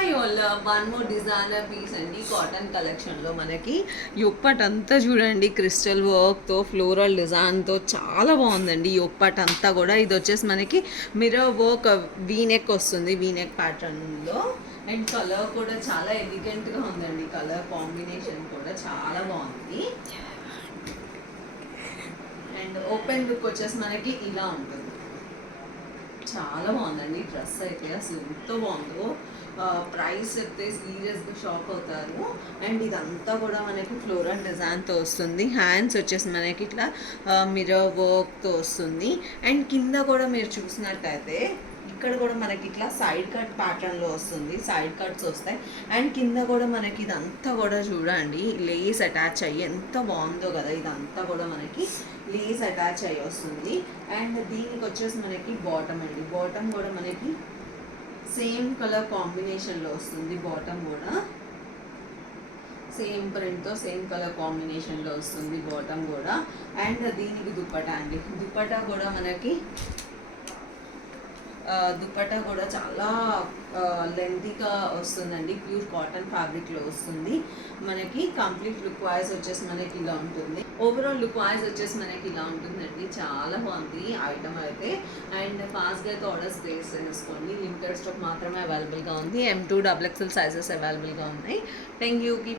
Hi all, one more designer piece అండి cotton కలెక్షన్లో మనకి యోగపాట్ అంతా చూడండి క్రిస్టల్ వర్క్తో ఫ్లోరల్ డిజైన్తో చాలా బాగుందండి. యోగపాట్ అంతా కూడా ఇది వచ్చేసి మనకి మిర్రర్ వర్క్ వీనెక్ వస్తుంది, వీనెక్ ప్యాటర్న్లో. అండ్ కలర్ కూడా చాలా ఎలిగెంట్గా ఉందండి, కలర్ కాంబినేషన్ కూడా చాలా బాగుంది. అండ్ ఓపెన్ లుక్ వచ్చేసి మనకి ఇలా ఉంటుంది. చాలా బాగుందండి డ్రెస్ అయితే, అసలు ఎంతో బాగుందో. ప్రైస్ చెప్తే సీరియస్గా షాక్ అవుతారు. అండ్ ఇదంతా కూడా మనకి ఫ్లోరల్ డిజైన్తో వస్తుంది. హ్యాండ్స్ వచ్చేసి మనకి ఇట్లా మిర్రర్ వర్క్తో వస్తుంది. అండ్ కింద కూడా మీరు చూసినట్టయితే ఇక్కడ కూడా మనకి ఇట్లా సైడ్ కట్ ప్యాటర్న్లో వస్తుంది, సైడ్ కట్స్ వస్తాయి. అండ్ కింద కూడా మనకి ఇదంతా కూడా చూడండి లేస్ అటాచ్ అయ్యి ఎంత బాగుందో కదా. ఇదంతా కూడా మనకి లేస్ అటాచ్ అయ్యి వస్తుంది. అండ్ దీనికి వచ్చేసి మనకి బాటమ్ అండి, బాటమ్ కూడా మనకి సేమ్ కలర్ కాంబినేషన్లో వస్తుంది. బాటమ్ కూడా సేమ్ ప్రింట్తో సేమ్ కలర్ కాంబినేషన్లో వస్తుంది బాటమ్ కూడా. అండ్ దీనికి దుప్పటా అండి, దుప్పటా కూడా మనకి దుప్పటా కూడా చాలా లెంతీగా వస్తుందండి, ప్యూర్ కాటన్ ఫ్యాబ్రిక్లో వస్తుంది. మనకి కంప్లీట్ లుక్ వైజ్ వచ్చేసి మనకి ఇలా ఉంటుంది. ఓవరాల్ లుక్ వైజ్ వచ్చేసి మనకి ఇలా ఉంటుందండి. చాలా బాగుంది ఐటమ్ అయితే. అండ్ ఫాస్ట్గా అయితే ఆర్డర్స్ ప్లేస్ చేసుకోండి, లిమిటెడ్ స్టాక్ మాత్రమే అవైలబుల్గా ఉంది. M2 XXL సైజెస్ అవైలబుల్గా ఉన్నాయి. Thank you.